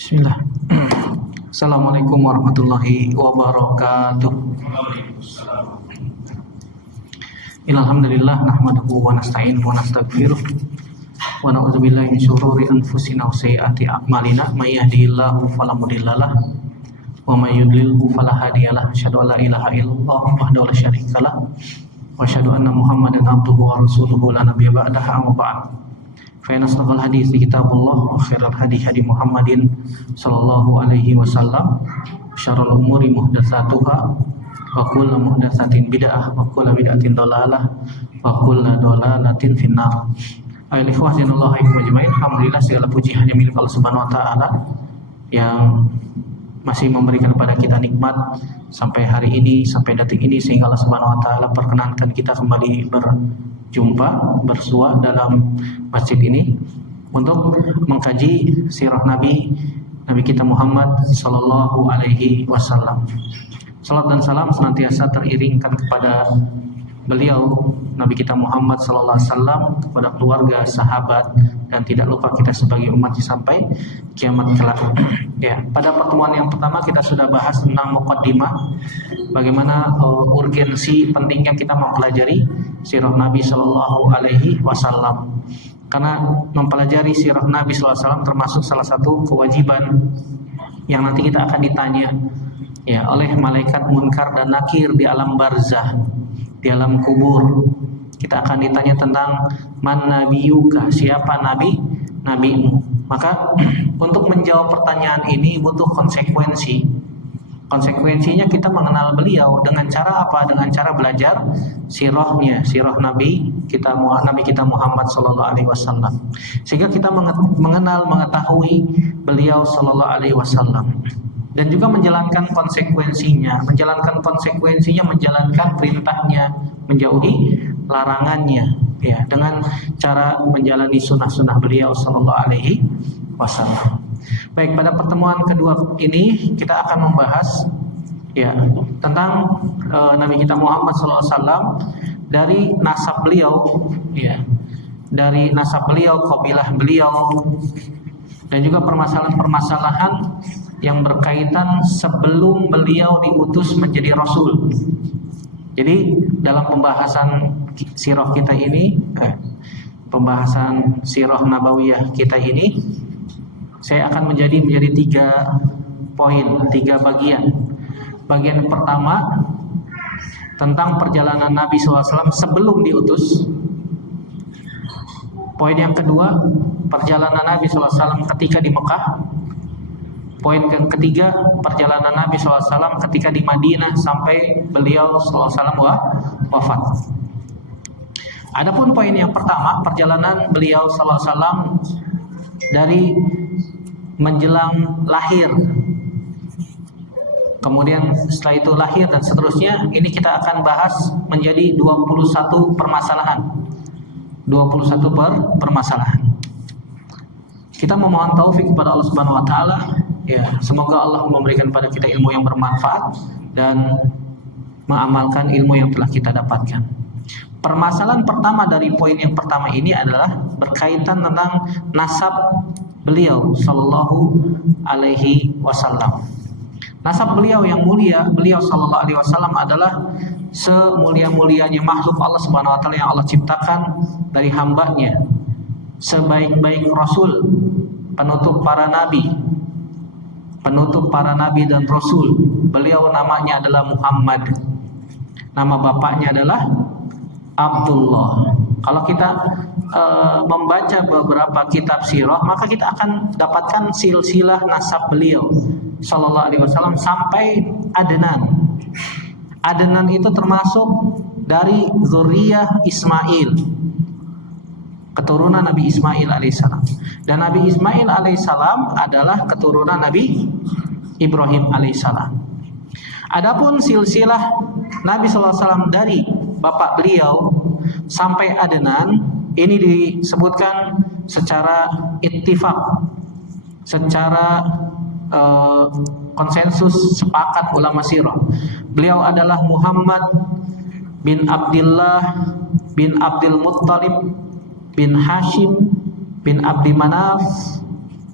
Bismillah. Assalamualaikum warahmatullahi wabarakatuh. Innalhamdulillah nahmaduhu wa nasta'inuhu wa nastaghfiruh wa na'udzubillahi min syururi anfusina wa sayyiati a'malina may yahdihillahu fala mudhillalah wa may yudlilhu fala hadiyalah. Asyhadu an la ilaha illallah wahdahu la syarikalah wa asyhadu anna Muhammadan abduhu wa rasuluhu la nabiyya ba'dahu amma ba'd. Fa inna asdaqal hadits kitabullah wa khairal hadi hadi Muhammadin sallallahu alaihi wasallam. Syarrul umuri muhdatsatuha wa kullu muhdatsatin bid'ah wa kullu bid'atin dhalalah wa kullu dhalalatin finnar. Ayuhal ikhwah dinallahu ajmain. Alhamdulillah segala puji hanya milik Allah Subhanahu wa taala yang masih memberikan kepada kita nikmat sampai hari ini, sampai detik ini, sehingga Allah Subhanahu wa taala perkenankan kita kembali berjumpa, bersua dalam masjid ini untuk mengkaji sirah Nabi kita Muhammad sallallahu alaihi wasallam. Salat dan salam senantiasa teriringkan kepada beliau Nabi kita Muhammad sallallahu alaihi wasallam, kepada keluarga, sahabat, dan tidak lupa kita sebagai umatnya sampai kiamat kelak. Ya, pada pertemuan yang pertama kita sudah bahas tentang muqaddimah, bagaimana urgensi pentingnya kita mempelajari sirah Nabi sallallahu alaihi wasallam. Karena mempelajari sirah Nabi sallallahu alaihi wasallam termasuk salah satu kewajiban yang nanti kita akan ditanya ya oleh malaikat munkar dan nakir di alam barzah, di alam kubur. Kita akan ditanya tentang man nabiyuka, siapa nabimu. Maka untuk menjawab pertanyaan ini butuh konsekuensi. Konsekuensinya kita mengenal beliau dengan cara apa? Dengan cara belajar sirahnya, sirah Nabi kita Muhammad sallallahu alaihi wasallam. Sehingga kita mengenal, mengetahui beliau sallallahu alaihi wasallam. Dan juga menjalankan konsekuensinya, menjalankan perintahnya, menjauhi larangannya, ya, dengan cara menjalani sunnah-sunnah beliau sallallahu alaihi wasallam. Baik, pada pertemuan kedua ini kita akan membahas ya tentang Nabi kita Muhammad sallallahu alaihi wasallam dari nasab beliau, ya, dari nasab beliau, kabilah beliau, dan juga permasalahan-permasalahan yang berkaitan sebelum beliau diutus menjadi rasul. Jadi dalam pembahasan sirah kita ini, pembahasan sirah nabawiyah kita ini, saya akan menjadi 3 poin, 3 bagian. Bagian pertama tentang perjalanan Nabi SAW sebelum diutus. Poin yang kedua, perjalanan Nabi SAW ketika di Mekah. Poin yang ketiga, perjalanan Nabi SAW ketika di Madinah sampai beliau SAW wafat. Adapun poin yang pertama, perjalanan beliau SAW dari menjelang lahir, kemudian setelah itu lahir dan seterusnya. Ini kita akan bahas menjadi 21 permasalahan. 21 permasalahan. Kita memohon taufik kepada Allah Subhanahu wa taala. Ya, semoga Allah memberikan pada kita ilmu yang bermanfaat dan mengamalkan ilmu yang telah kita dapatkan. Permasalahan pertama dari poin yang pertama ini adalah berkaitan tentang nasab beliau sallallahu alaihi wasallam. Nasab beliau yang mulia, beliau sallallahu alaihi wasallam adalah semulia-mulianya makhluk Allah Subhanahu wa taala yang Allah ciptakan dari hambanya. Sebaik-baik rasul, penutup para nabi dan rasul. Beliau namanya adalah Muhammad. Nama bapaknya adalah Abdullah. Kalau kita membaca beberapa kitab sirah, maka kita akan dapatkan silsilah nasab beliau sallallahu alaihi wasallam sampai Adnan. Adnan itu termasuk dari zuriyah Ismail, keturunan Nabi Ismail alaihissalam. Dan Nabi Ismail alaihissalam adalah keturunan Nabi Ibrahim alaihissalam. Adapun silsilah Nabi sallallahu alaihi wasallam dari bapak beliau sampai Adnan, ini disebutkan secara ittifaq, secara konsensus sepakat ulama sirah. Beliau adalah Muhammad bin Abdullah bin Abdul Muttalib bin Hashim bin Abdi Manaf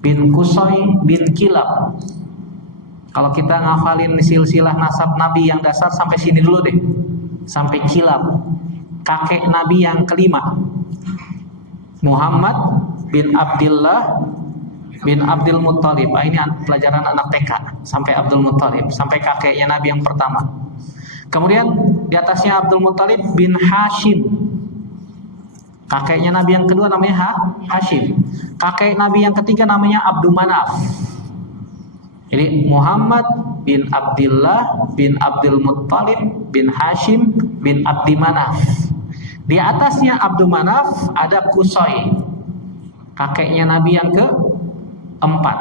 bin Qusay bin Kilab. Kalau kita ngafalin silsilah nasab Nabi yang dasar sampai sini dulu deh, sampai Kilab, kakek Nabi yang kelima, Muhammad bin Abdullah bin Abdul Muttalib. Ini pelajaran anak TK sampai Abdul Muttalib, sampai kakeknya Nabi yang pertama. Kemudian di atasnya Abdul Muttalib bin Hashim, kakeknya Nabi yang kedua namanya Hashim. Kakek Nabi yang ketiga namanya Abdul Manaf. Jadi Muhammad bin Abdullah bin Abdul Muttalib bin Hashim bin Abdi Manaf. Di atasnya Abdul Manaf ada Qusay, kakeknya Nabi yang keempat.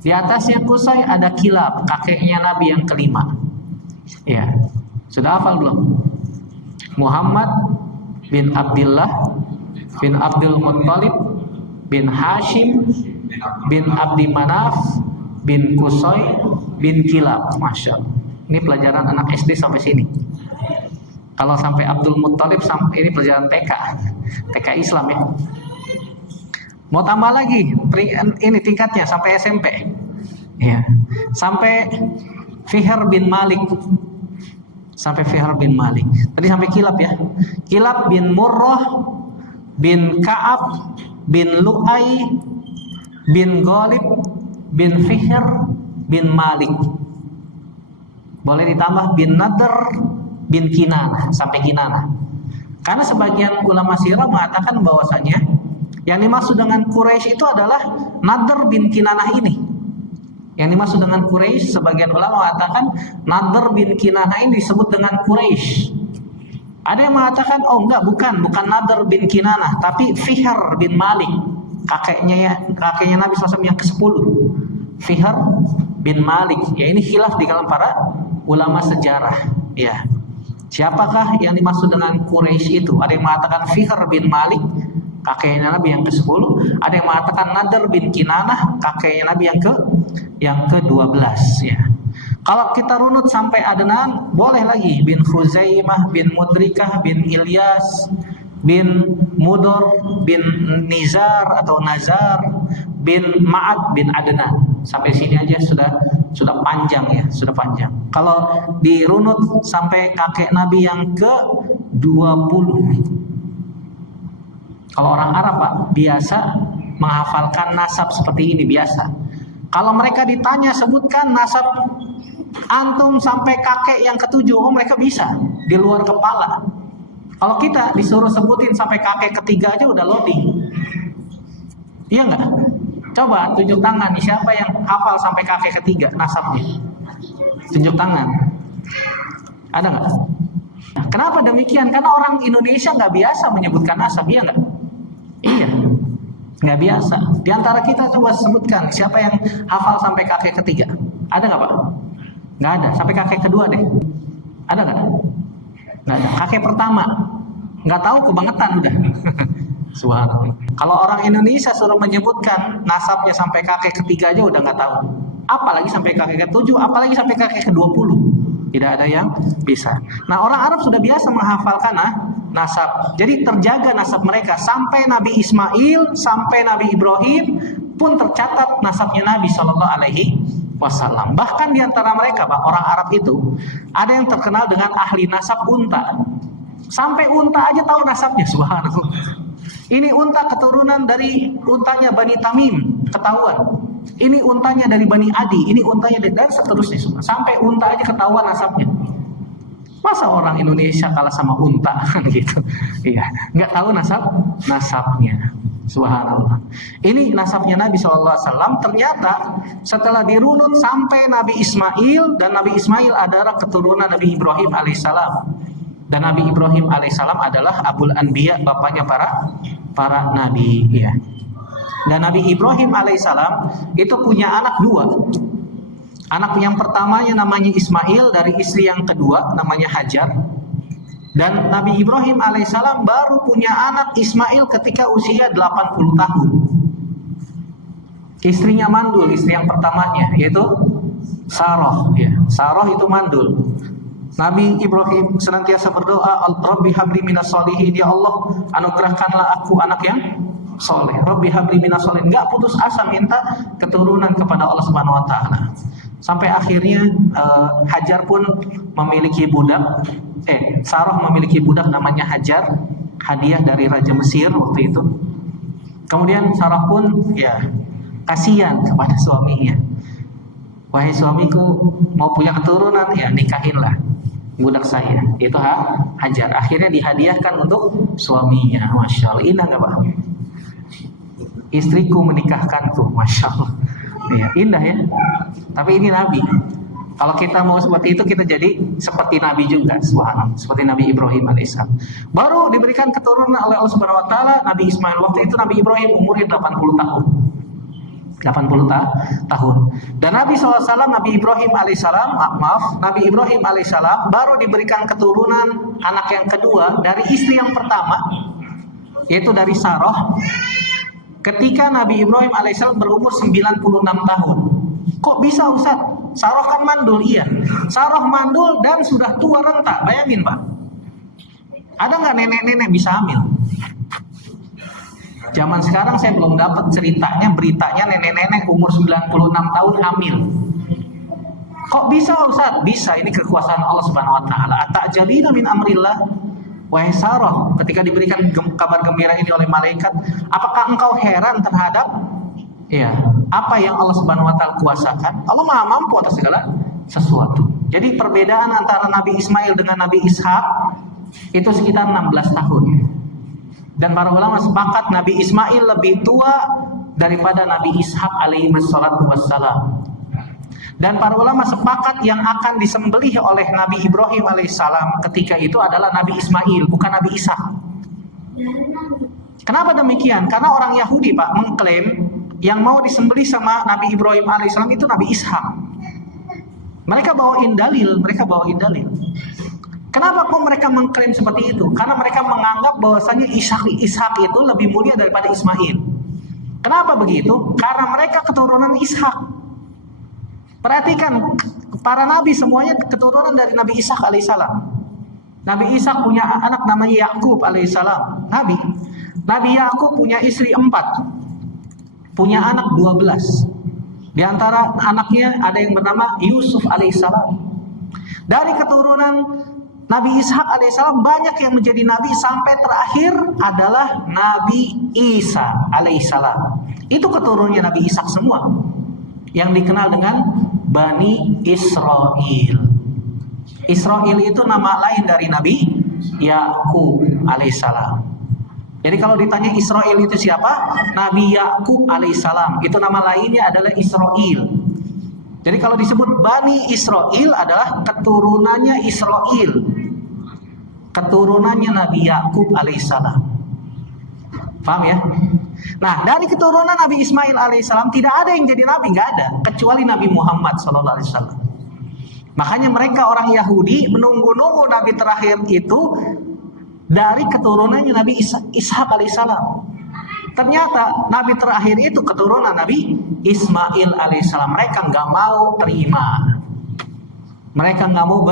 Di atasnya Qusay ada Kilab, kakeknya Nabi yang kelima. Ya, sudah hafal belum? Muhammad bin Abdullah bin Abdul Muttalib bin Hashim bin Abdi Manaf bin Qusay bin Kilab. Masya Allah. Ini pelajaran anak SD sampai sini. Kalau sampai Abdul Muttalib, ini pelajaran TK Islam ya. Mau tambah lagi, ini tingkatnya sampai SMP. Ya, sampai Fihr bin Malik. Sampai Fihr bin Malik. Tadi sampai Kilab ya. Kilab bin Murrah bin Ka'ab bin Lu'ay bin Ghalib bin Fihr bin Malik. Boleh ditambah bin Nadr bin Kinanah sampai Kinanah. Karena sebagian ulama sirah mengatakan bahwasanya yang dimaksud dengan Quraisy itu adalah Nadr bin Kinanah ini. Yang dimaksud dengan Quraisy, sebagian ulama mengatakan Nadr bin Kinanah ini disebut dengan Quraisy. Ada yang mengatakan enggak, bukan Nadr bin Kinanah, tapi Fihr bin Malik, kakeknya Nabi SAW yang ke-10. Fihr bin Malik. Ya, ini khilaf di kalangan para ulama sejarah. Ya. Siapakah yang dimaksud dengan Quraisy itu? Ada yang mengatakan Fihr bin Malik, kakeknya Nabi yang ke-10. Ada yang mengatakan Nadr bin Kinanah, kakeknya Nabi yang ke-12 ya. Kalau kita runut sampai Adnan, boleh lagi bin Khuzaimah, bin Mudrikah, bin Ilyas, bin Mudor, bin Nizar atau Nazar, bin Ma'ad, bin Adnan. Sampai sini aja sudah panjang ya, sudah panjang. Kalau dirunut sampai kakek Nabi yang ke-20. Kalau orang Arab Pak, biasa menghafalkan nasab seperti ini biasa. Kalau mereka ditanya sebutkan nasab antum sampai kakek yang ke-7, mereka bisa di luar kepala. Kalau kita disuruh sebutin sampai kakek ke-3 aja udah loading. Iya nggak? Coba tunjuk tangan, siapa yang hafal sampai kakek ke-3 nasabnya? Tunjuk tangan. Ada nggak? Nah, kenapa demikian? Karena orang Indonesia nggak biasa menyebutkan nasab, iya nggak? Iya, nggak biasa. Di antara kita coba sebutkan siapa yang hafal sampai kakek ke-3. Ada nggak Pak? Nggak ada. Sampai kakek kedua deh. Ada nggak? Nggak ada. Kakek pertama nggak tahu, kebangetan udah. Subhanallah. Kalau orang Indonesia suruh menyebutkan nasabnya sampai kakek ke-3 aja udah nggak tahu. Apalagi sampai kakek ke-7, apalagi sampai kakek ke-20. Tidak ada yang bisa. Nah, orang Arab sudah biasa menghafalkan nasab. Jadi terjaga nasab mereka sampai Nabi Ismail, sampai Nabi Ibrahim pun tercatat nasabnya Nabi Shallallahu Alaihi Wasallam. Bahkan di antara mereka, orang Arab itu ada yang terkenal dengan ahli nasab unta. Sampai unta aja tahu nasabnya, subhanallah. Ini unta keturunan dari untanya Bani Tamim, ketahuan. Ini untanya dari Bani Adi, ini untanya dari, dan seterusnya. Sampai unta aja ketahuan nasabnya. Masa orang Indonesia kalah sama unta gitu? Iya, nggak tahu nasabnya. Subhanallah. Ini nasabnya Nabi SAW. Ternyata setelah dirunut sampai Nabi Ismail, dan Nabi Ismail adalah keturunan Nabi Ibrahim alaihissalam. Dan Nabi Ibrahim alaihissalam adalah Abul Anbiya, bapaknya para nabi. Ya. Dan Nabi Ibrahim alaihissalam itu punya anak 2. Anak yang pertamanya namanya Ismail, dari istri yang kedua namanya Hajar. Dan Nabi Ibrahim alaihissalam baru punya anak Ismail ketika usia 80 tahun. Istrinya mandul, istri yang pertamanya, yaitu Sarah. Ya. Sarah itu mandul. Nabi Ibrahim senantiasa berdoa, Rabbi habli minas sholihin, ya Allah anugerahkanlah aku anak yang soleh. Rabbi habli minas soleh. Nggak putus asa minta keturunan kepada Allah Subhanahu Wa Taala. Sampai akhirnya Hajar pun memiliki budak. Sarah memiliki budak namanya Hajar, hadiah dari Raja Mesir waktu itu. Kemudian Sarah pun ya kasihan kepada suaminya. Wahai suamiku, mau punya keturunan, ya nikahinlah budak saya. Itu Hajar. Akhirnya dihadiahkan untuk suaminya. Masya Allah, indah nggak Pak? Istriku menikahkanku, Masya Allah. Ya, indah ya. Tapi ini Nabi. Kalau kita mau seperti itu, kita jadi seperti Nabi juga, subhanallah. Seperti Nabi Ibrahim alaihissalam. Baru diberikan keturunan oleh Allah Subhanahu Wa Taala Nabi Ismail. Waktu itu Nabi Ibrahim umurnya 80 tahun. 80 tahun. Dan Nabi SAW, Nabi Ibrahim alaihissalam, Nabi Ibrahim alaihissalam baru diberikan keturunan anak yang kedua dari istri yang pertama, yaitu dari Sarah. Ketika Nabi Ibrahim alaihissalam berumur 96 tahun. Kok bisa Ustaz? Sarah kan mandul, iya. Sarah mandul dan sudah tua renta. Bayangin Pak. Ada nggak nenek-nenek bisa hamil? Zaman sekarang saya belum dapat beritanya nenek-nenek umur 96 tahun hamil. Kok bisa Ustaz? Bisa, ini kekuasaan Allah Subhanahu Wa Taala. Atajabina min amrillah. Wahai Sarah, ketika diberikan kabar gembira ini oleh malaikat, apakah engkau heran terhadap apa yang Allah Subhanahu Wa Taala kuasakan? Allah Maha mampu atas segala sesuatu. Jadi perbedaan antara Nabi Ismail dengan Nabi Ishak itu sekitar 16 tahun. Dan para ulama sepakat Nabi Ismail lebih tua daripada Nabi Ishak alaihi wassalatu wassalam. Dan para ulama sepakat yang akan disembelih oleh Nabi Ibrahim alaihissalam ketika itu adalah Nabi Ismail, bukan Nabi Ishak. Kenapa demikian? Karena orang Yahudi Pak mengklaim yang mau disembelih sama Nabi Ibrahim alaihissalam itu Nabi Ishak. Mereka bawain dalil. Kenapa kok mereka mengklaim seperti itu? Karena mereka menganggap bahwasanya Ishak itu lebih mulia daripada Ismail. Kenapa begitu? Karena mereka keturunan Ishak. Perhatikan, para nabi semuanya keturunan dari Nabi Ishak alaihissalam. Nabi Ishak punya anak namanya Yakub alaihissalam. Nabi Yakub punya istri 4, punya anak 12. Di antara anaknya ada yang bernama Yusuf alaihissalam. Dari keturunan Nabi Ishak alaihissalam banyak yang menjadi nabi sampai terakhir adalah Nabi Isa alaihissalam. Itu keturunannya Nabi Ishak semua, yang dikenal dengan Bani Israel. Israel itu nama lain dari Nabi Yakub alaihissalam. Jadi kalau ditanya Israel itu siapa? Nabi Yakub alaihissalam. Itu nama lainnya adalah Israel. Jadi kalau disebut Bani Israel adalah keturunannya Israel, keturunannya Nabi Yakub alaihissalam. Paham ya? Nah, dari keturunan Nabi Ismail alaihissalam tidak ada yang jadi nabi, nggak ada, kecuali Nabi Muhammad sallallahu alaihi wasallam. Makanya mereka orang Yahudi menunggu-nunggu nabi terakhir itu dari keturunannya Nabi Ishak alaihissalam. Ternyata nabi terakhir itu keturunan Nabi Ismail alaihissalam. Mereka nggak mau terima. Mereka nggak mau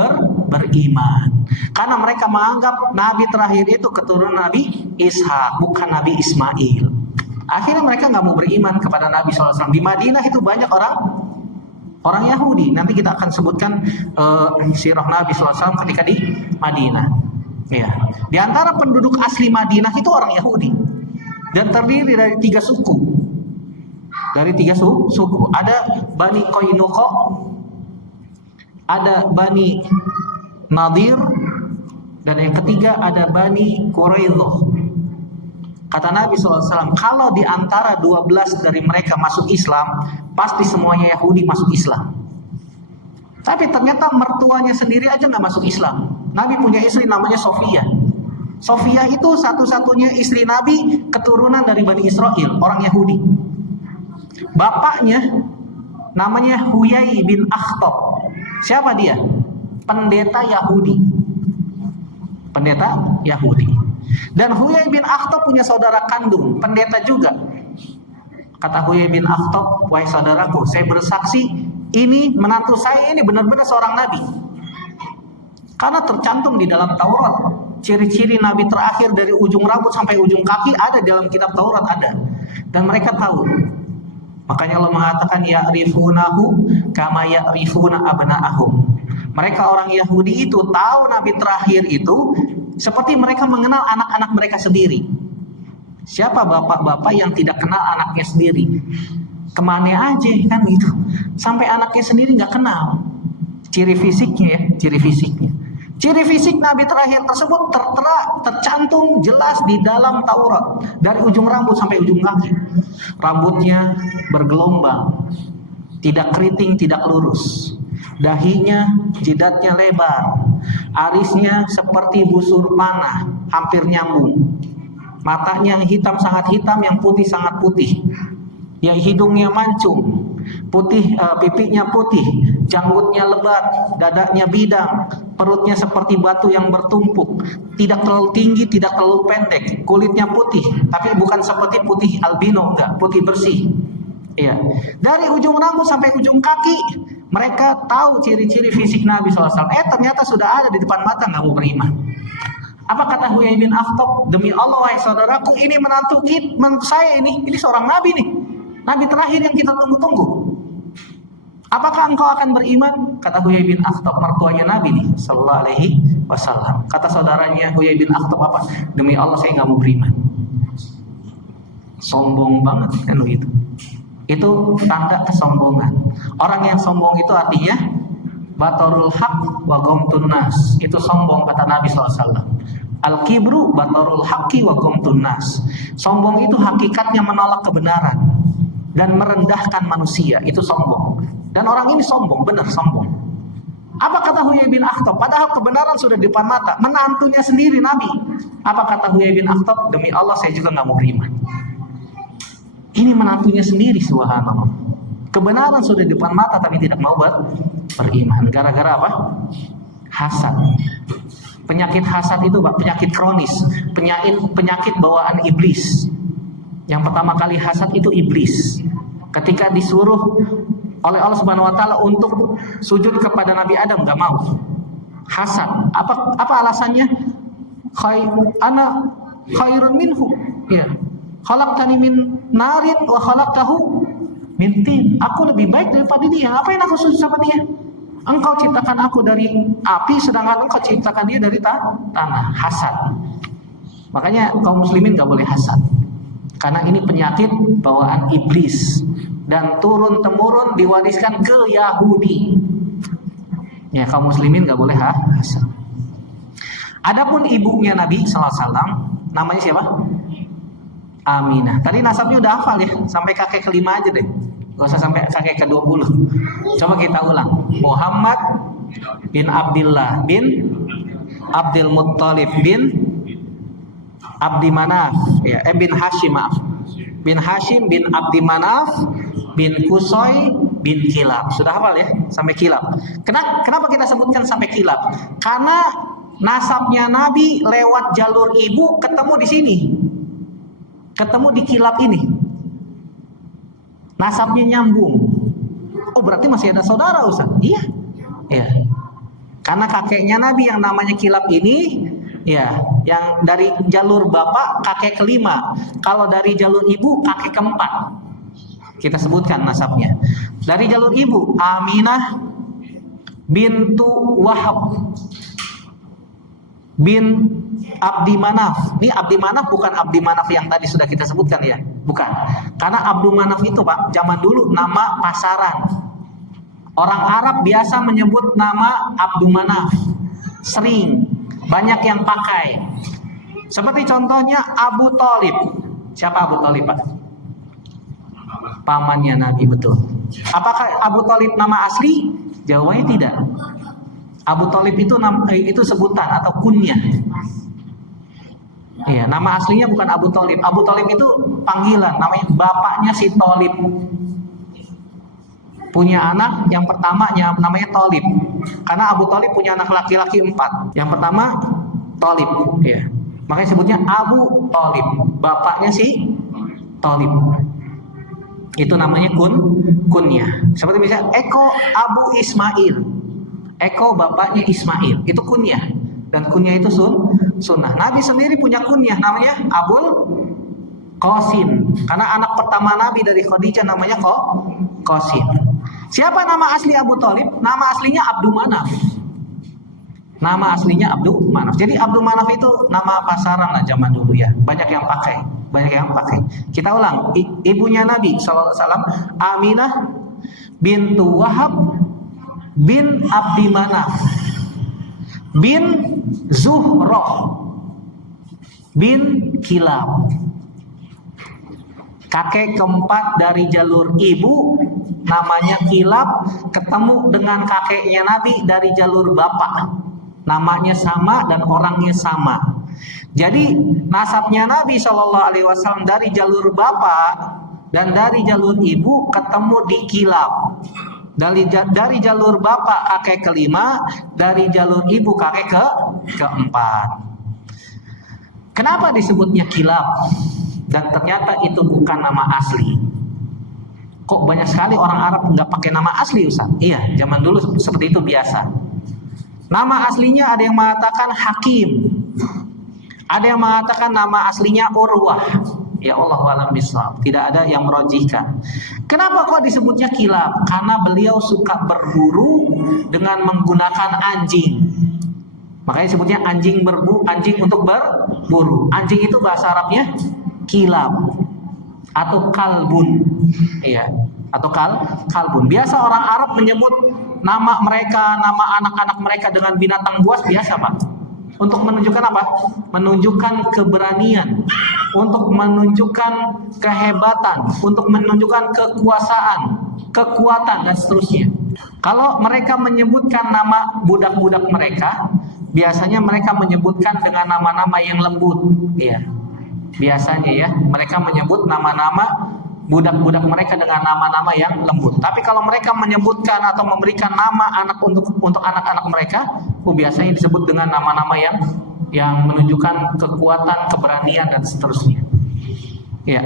beriman. Karena mereka menganggap nabi terakhir itu keturunan Nabi Ishak, bukan Nabi Ismail. Akhirnya mereka nggak mau beriman kepada Nabi SAW. Di Madinah itu banyak orang Yahudi. Nanti kita akan sebutkan sirah Nabi SAW ketika di Madinah. Ya. Di antara penduduk asli Madinah itu orang Yahudi. Dan terdiri dari 3 suku. Dari 3 suku. Ada Bani Qainuqa, ada Bani Nadir, dan yang ketiga ada Bani Quraidah. Kata Nabi SAW, kalau di antara 12 dari mereka masuk Islam, pasti semuanya Yahudi masuk Islam. Tapi ternyata mertuanya sendiri aja nggak masuk Islam. Nabi punya istri namanya Sofia. Sofia itu satu-satunya istri Nabi keturunan dari Bani Israel, orang Yahudi. Bapaknya namanya Huyai bin Akhtab. Siapa dia? Pendeta Yahudi. Pendeta Yahudi. Dan Huyai bin Akhtab punya saudara kandung, pendeta juga. Kata Huyai bin Akhtab, wahai saudaraku, saya bersaksi ini menantu saya ini benar-benar seorang nabi. Karena tercantum di dalam Taurat. ciri-ciri nabi terakhir dari ujung rambut sampai ujung kaki ada dalam kitab Taurat, ada. Dan mereka tahu. Makanya Allah mengatakan ya'rifunahu kama ya'rifuna abna'ahum. Mereka orang Yahudi itu tahu nabi terakhir itu seperti mereka mengenal anak-anak mereka sendiri. Siapa bapak-bapak yang tidak kenal anaknya sendiri? Kemana aja kan gitu. Sampai anaknya sendiri nggak kenal. Ciri fisiknya ya, ciri fisiknya. Ciri fisik nabi terakhir tersebut tertera, tercantum jelas di dalam Taurat. Dari ujung rambut sampai ujung kaki. Rambutnya bergelombang, tidak keriting, tidak lurus. Dahinya, jidatnya lebar. Alisnya seperti busur panah, hampir nyambung. Matanya yang hitam sangat hitam, yang putih sangat putih. Yang hidungnya mancung, putih, pipinya putih, janggutnya lebat, dadanya bidang, perutnya seperti batu yang bertumpuk, tidak terlalu tinggi, tidak terlalu pendek, kulitnya putih, tapi bukan seperti putih albino, enggak, putih bersih. Iya. Dari ujung rambut sampai ujung kaki, mereka tahu ciri-ciri fisik Nabi SAW. Ternyata sudah ada di depan mata, nggak mau beriman. Apa kata Huyai bin Akhtab? Demi Allah, wahai saudaraku, ini menantu saya ini seorang Nabi nih. Nabi terakhir yang kita tunggu-tunggu. Apakah engkau akan beriman? Kata Huyai bin Akhtab, mertuanya Nabi nih, sallallahu alaihi wasallam. Kata saudaranya Huyai bin Akhtab apa? Demi Allah saya nggak mau beriman. Sombong banget kan begitu. Itu tanda kesombongan. Orang yang sombong itu artinya batarul haq wa ghamtun nas. Itu sombong kata Nabi SAW. Al-kibru batarul haqqi wa ghamtun nas. Sombong itu hakikatnya menolak kebenaran dan merendahkan manusia, itu sombong. Dan orang ini sombong, benar sombong. Apa kata Huyai bin Akhtab? Padahal kebenaran sudah di depan mata, menantunya sendiri Nabi. Apa kata Huyai bin Akhtab? Demi Allah saya juga nggak mau beriman. Ini menantunya sendiri, subhanallah. Kebenaran sudah di depan mata tapi tidak mau beriman. Gara-gara apa? Hasad. Penyakit hasad itu penyakit kronis, penyakit bawaan iblis. Yang pertama kali hasad itu iblis. Ketika disuruh oleh Allah Subhanahu wa taala untuk sujud kepada Nabi Adam, enggak mau. Hasad. Apa alasannya? Ana khairun minhu. Ya. Khalaqtani min narin wa khalaqtahu min tin. Aku lebih baik daripada dia. Ngapain aku sujud sama dia? Engkau ciptakan aku dari api, sedangkan engkau ciptakan dia dari tanah. Hasad. Makanya kaum muslimin gak boleh hasad. Karena ini penyakit bawaan iblis. Dan turun-temurun diwariskan ke Yahudi. Ya, kaum muslimin gak boleh hasad. Adapun ibunya Nabi SAW, namanya siapa? Aminah. Tadi nasabnya udah hafal ya, sampai kakek kelima aja deh. Gak usah sampai kakek ke-20. Coba kita ulang. Muhammad bin Abdullah bin Abdul Muttalib bin Abdi Manaf, ya, bin Hashim, maaf. Bin Hashim bin Abdi Manaf bin Qusay bin Kilab. Sudah hafal ya sampai Kilab. Kenapa kita sebutkan sampai Kilab? Karena nasabnya Nabi lewat jalur ibu ketemu di sini. Ketemu di Kilab ini. Nasabnya nyambung. Oh, berarti masih ada saudara, Ustaz? Iya. Iya. Karena kakeknya Nabi yang namanya Kilab ini, ya, yang dari jalur bapak kakek kelima. Kalau dari jalur ibu kakek keempat. Kita sebutkan nasabnya. Dari jalur ibu Aminah bintu Wahab bin Abdi Manaf. Ini Abdi Manaf bukan Abdi Manaf yang tadi sudah kita sebutkan ya, bukan. Karena Abdu Manaf itu Pak, zaman dulu nama pasaran. Orang Arab biasa menyebut nama Abdu Manaf. Sering, banyak yang pakai. Seperti contohnya Abu Thalib. Siapa Abu Thalib Pak? Pamannya Nabi, betul. Apakah Abu Thalib nama asli? Jawabannya tidak. Abu Thalib itu sebutan atau kunyah. Iya, nama aslinya bukan Abu Thalib. Abu Thalib itu panggilan, namanya bapaknya si Thalib. Punya anak yang pertamanya namanya Thalib. Karena Abu Thalib punya anak laki-laki 4. Yang pertama Thalib, ya. Makanya sebutnya Abu Thalib. Bapaknya si Thalib. Itu namanya kunyah. Seperti misalnya Eko Abu Ismail. Eko bapaknya Ismail, itu kunyah. Dan kunyah itu sunnah. Nabi sendiri punya kunyah namanya Abul Qasim, karena anak pertama Nabi dari Khadijah namanya Qasim. Siapa nama asli Abu Thalib? Nama aslinya Abdul Manaf. Nama aslinya Abdul Manaf. Jadi Abdul Manaf itu nama pasaran lah zaman dulu ya. Banyak yang pakai. Kita ulang. Ibunya Nabi SAW Aminah bintu Wahab bin Abdi Manaf bin Zuhroh bin Kilab. Kakek keempat dari jalur ibu namanya Kilab ketemu dengan kakeknya Nabi dari jalur bapak. Namanya sama dan orangnya sama. Jadi nasabnya Nabi SAW dari jalur bapak dan dari jalur ibu ketemu di Kilab. Dari jalur bapak kakek kelima, dari jalur ibu kakek keempat. Kenapa disebutnya Kilab? Dan ternyata itu bukan nama asli. Kok banyak sekali orang Arab nggak pakai nama asli, Ustaz? Iya, zaman dulu seperti itu biasa. Nama aslinya ada yang mengatakan Hakim, ada yang mengatakan nama aslinya Urwah. Ya Allah alam bisawab. Tidak ada yang merojihkan. Kenapa kok disebutnya Kilab? Karena beliau suka berburu dengan menggunakan anjing. Makanya disebutnya anjing untuk berburu. Anjing itu bahasa Arabnya Kilab atau kalbun. Iya, atau kalbun. Biasa orang Arab menyebut nama mereka, nama anak-anak mereka dengan binatang buas biasa, Pak. Untuk menunjukkan apa? Menunjukkan keberanian, untuk menunjukkan kehebatan, untuk menunjukkan kekuasaan, kekuatan dan seterusnya. Kalau mereka menyebutkan nama budak-budak mereka, biasanya mereka menyebutkan dengan nama-nama yang lembut, ya. Biasanya ya, mereka menyebut nama-nama budak-budak mereka dengan nama-nama yang lembut. Tapi kalau mereka menyebutkan atau memberikan nama anak untuk anak-anak mereka, biasanya disebut dengan nama-nama yang menunjukkan kekuatan, keberanian dan seterusnya. Ya.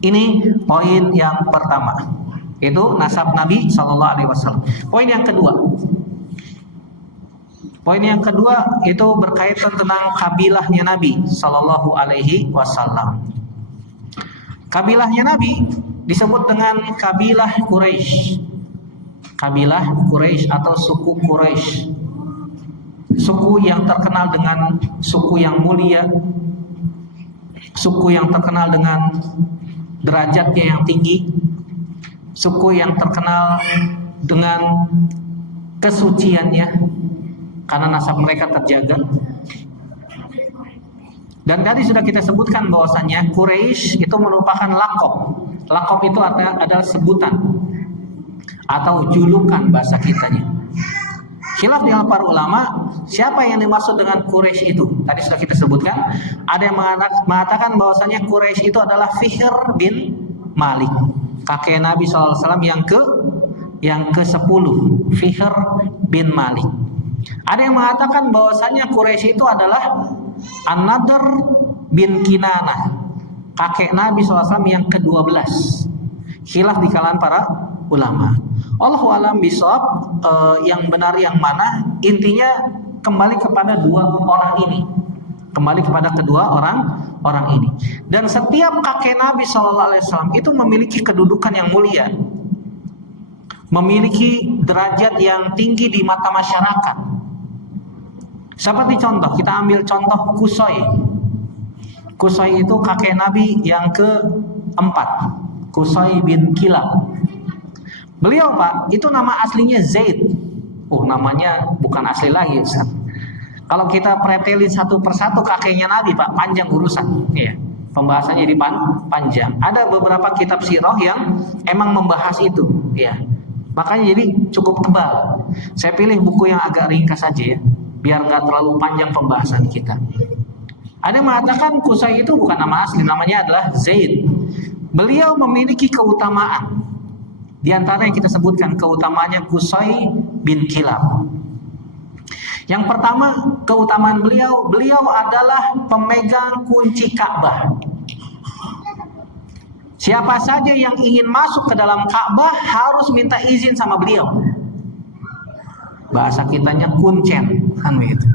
Ini poin yang pertama. Itu nasab Nabi Shallallahu Alaihi Wasallam. Poin yang kedua. Poin yang kedua itu berkaitan tentang kabilahnya Nabi Shallallahu Alaihi Wasallam. Kabilahnya Nabi disebut dengan kabilah Quraisy. Kabilah Quraisy atau suku Quraisy. Suku yang terkenal dengan suku yang mulia, suku yang terkenal dengan derajatnya yang tinggi, suku yang terkenal dengan kesuciannya karena nasab mereka terjaga. Dan tadi sudah kita sebutkan bahwasannya Quraisy itu merupakan lakob. Lakob itu adalah sebutan atau julukan bahasa kitanya. Khilaf di para ulama, siapa yang dimaksud dengan Quraisy itu? Tadi sudah kita sebutkan. Ada yang mengatakan bahwasannya Quraisy itu adalah Fihr bin Malik, kakek Nabi SAW yang ke-10, Fihr bin Malik. Ada yang mengatakan bahwasannya Quraisy itu adalah An-Nadr bin Kinanah, kakek Nabi SAW yang ke-12. Khilaf di kalangan para ulama. Allahu a'lam bishawab, yang benar yang mana, intinya kembali kepada dua orang ini. Kembali kepada kedua orang ini. Dan setiap kakek Nabi SAW itu memiliki kedudukan yang mulia, memiliki derajat yang tinggi di mata masyarakat. Seperti contoh, kita ambil contoh Qusay. Qusay itu kakek Nabi yang ke-4, Qusay bin Kilab. Beliau, Pak, itu nama aslinya Zaid. Namanya bukan asli lagi, Ustaz. Kalau kita pretelin satu persatu kakeknya Nabi, Pak, panjang urusan. Iya. Pembahasannya jadi panjang. Ada beberapa kitab sirah yang emang membahas itu, ya. Makanya jadi cukup tebal. Saya pilih buku yang agak ringkas saja ya, biar nggak terlalu panjang pembahasan kita. Ada yang mengatakan Qusay itu bukan nama asli, namanya adalah Zaid. Beliau memiliki keutamaan. Di antara yang kita sebutkan keutamaannya Qusay bin Kilab. Yang pertama, keutamaan beliau adalah pemegang kunci Ka'bah. Siapa saja yang ingin masuk ke dalam Ka'bah harus minta izin sama beliau. Bahasa kitanya kuncen, kan begitu.